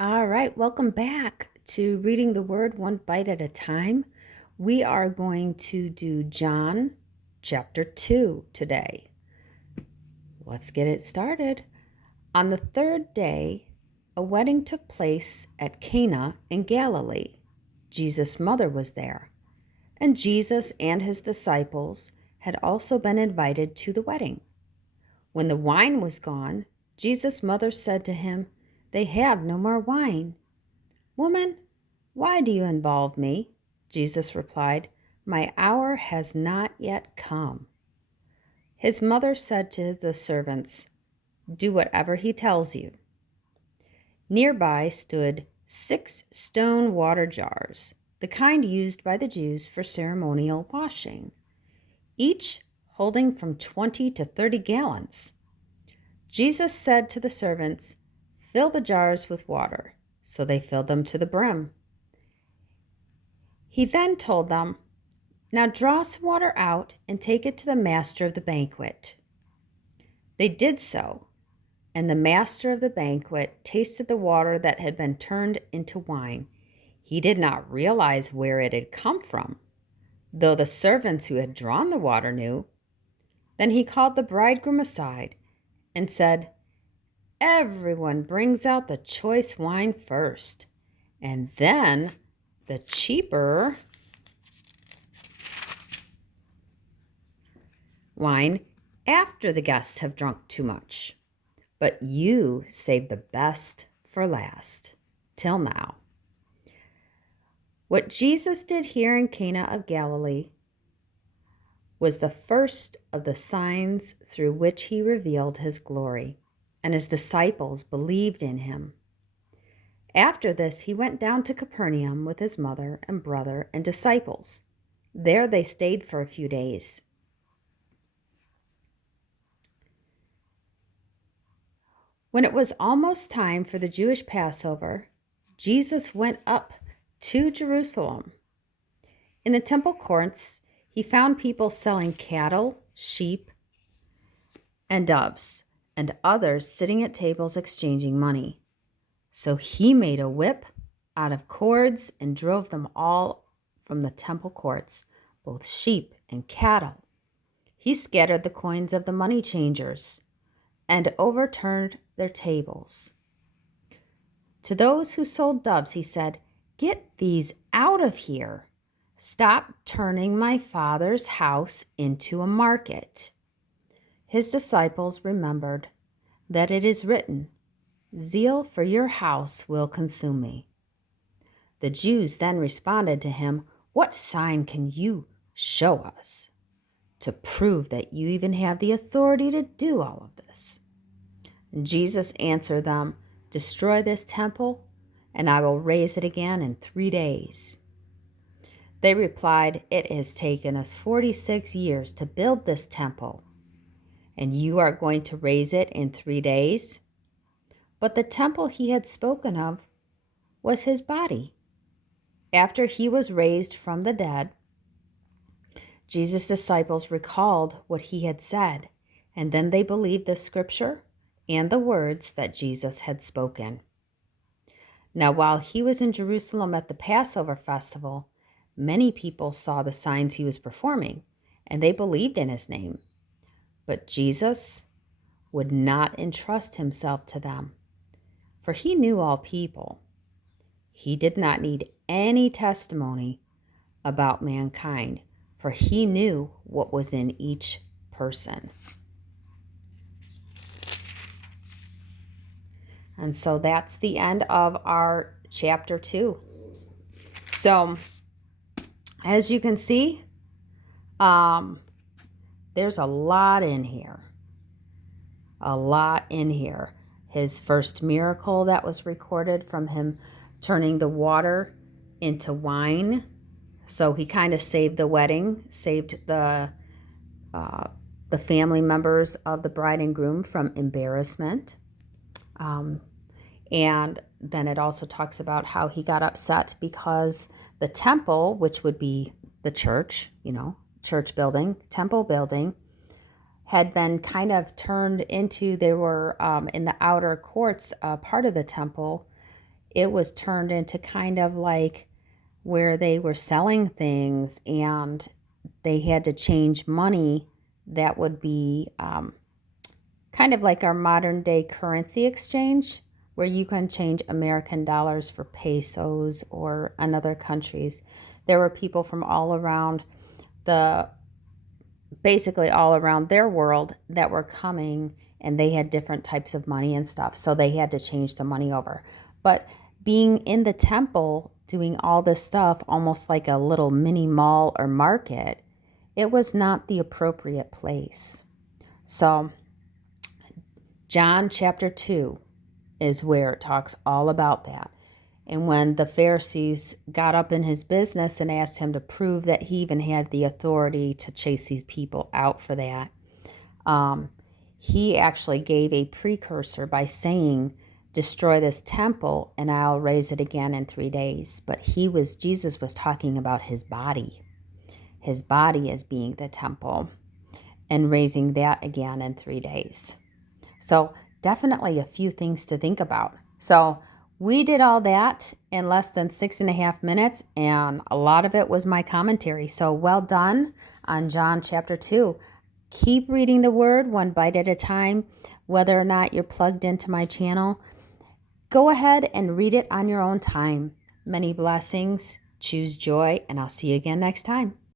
All right, welcome back to Reading the Word One Bite at a Time. We are going to do John chapter 2 today. Let's get it started. On the third day, a wedding took place at Cana in Galilee. Jesus' mother was there, and Jesus and his disciples had also been invited to the wedding. When the wine was gone, Jesus' mother said to him, "They have no more wine." "Woman, why do you involve me?" Jesus replied, "My hour has not yet come." His mother said to the servants, "Do whatever he tells you." Nearby stood 6 stone water jars, the kind used by the Jews for ceremonial washing, each holding from 20 to 30 gallons. Jesus said to the servants, "Fill the jars with water." So they filled them to the brim. He then told them, "Now draw some water out and take it to the master of the banquet." They did so, and the master of the banquet tasted the water that had been turned into wine. He did not realize where it had come from, though the servants who had drawn the water knew. Then he called the bridegroom aside and said, "Everyone brings out the choice wine first, and then the cheaper wine after the guests have drunk too much. But you saved the best for last, till now." What Jesus did here in Cana of Galilee was the first of the signs through which he revealed his glory, and his disciples believed in him. After this, he went down to Capernaum with his mother and brother and disciples. There they stayed for a few days. When it was almost time for the Jewish Passover, Jesus went up to Jerusalem. In the temple courts, he found people selling cattle, sheep, and doves, and others sitting at tables exchanging money. So he made a whip out of cords and drove them all from the temple courts, both sheep and cattle. He scattered the coins of the money changers and overturned their tables. To those who sold doves, he said, "Get these out of here. Stop turning my Father's house into a market." His disciples remembered that it is written, "Zeal for your house will consume me." The Jews then responded to him, "What sign can you show us to prove that you even have the authority to do all of this?" And Jesus answered them, "Destroy this temple, and I will raise it again in 3 days." They replied, "It has taken us 46 years to build this temple, and you are going to raise it in 3 days?" But the temple he had spoken of was his body. After he was raised from the dead, Jesus' disciples recalled what he had said, and then they believed the scripture and the words that Jesus had spoken. Now, while he was in Jerusalem at the Passover festival, many people saw the signs he was performing, and they believed in his name. But Jesus would not entrust himself to them, for he knew all people. He did not need any testimony about mankind, for he knew what was in each person. And so that's the end of our chapter 2. So, as you can see, there's a lot in here. A lot in here. His first miracle that was recorded from him turning the water into wine. So he kind of saved the wedding, saved the family members of the bride and groom from embarrassment. And then it also talks about how he got upset because the temple, which would be the church, church building, temple building, had been kind of turned into, they were in the outer courts, part of the temple it was turned into kind of like where they were selling things and they had to change money that would be kind of like our modern day currency exchange, where you can change American dollars for pesos or another countries. There were people from all around the basically all around their world that were coming, and they had different types of money and stuff. So they had to change the money over. But being in the temple, doing all this stuff, almost like a little mini mall or market, it was not the appropriate place. So, John chapter 2 is where it talks all about that. And when the Pharisees got up in his business and asked him to prove that he even had the authority to chase these people out for that, he actually gave a precursor by saying, destroy this temple and I'll raise it again in 3 days. But Jesus was talking about his body as being the temple and raising that again in 3 days. So definitely a few things to think about. So we did all that in less than 6.5 minutes, and a lot of it was my commentary. So well done on John chapter 2. Keep reading the word one bite at a time. Whether or not you're plugged into my channel, go ahead and read it on your own time. Many blessings, choose joy, and I'll see you again next time.